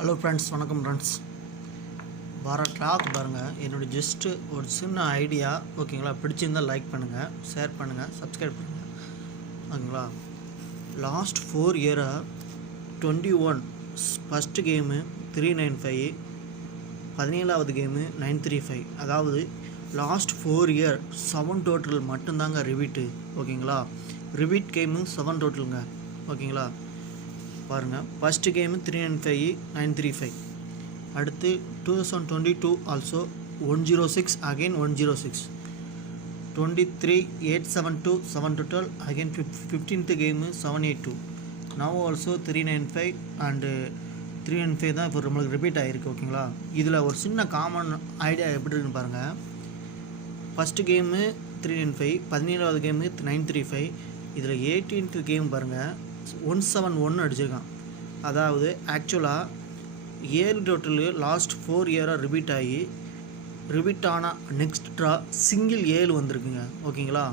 Hello friends, வணக்கம் friends. வர clock பாருங்கள். என்னோடய ஜஸ்ட்டு ஒரு சின்ன ஐடியா, ஓகேங்களா? பிடிச்சிருந்தால் லைக் பண்ணுங்கள், ஷேர் பண்ணுங்கள், சப்ஸ்கிரைப் பண்ணுங்கள், ஓகேங்களா? லாஸ்ட் 4 இயராக 21 ஃபஸ்ட்டு கேமு 395, 17வது கேமு 935. அதாவது லாஸ்ட் 4 இயர் 7 டோட்டல் மட்டும்தாங்க ரிவீட்டு, ஓகேங்களா? ரிவீட் கேமு 7 டோட்டலுங்க, ஓகேங்களா? பாருங்கள், ஃபஸ்ட்டு கேமு 395, 935. அடுத்து 2022 also 106, again 106. 23 872 712, again 15th game 782. Now also 395 and 395 தான் இப்போ நம்மளுக்கு ரிப்பீட் ஆகிருக்கு, ஓகேங்களா? இதில் ஒரு சின்ன காமன் ஐடியா எப்படி இருக்குன்னு பாருங்கள். ஃபஸ்ட்டு கேமு 395, 17வது கேமு 935. இதில் 18th கேம் பாருங்கள், 171 அடிச்சிருக்கான். அதாவது ஆக்சுவலாக 7 டோட்டலு லாஸ்ட் 4 இயராக ரிப்பீட் ஆகி ரிப்பீட் ஆனால் நெக்ஸ்ட் ட்ரா சிங்கிள் 7 வந்திருக்குங்க, ஓகேங்களா?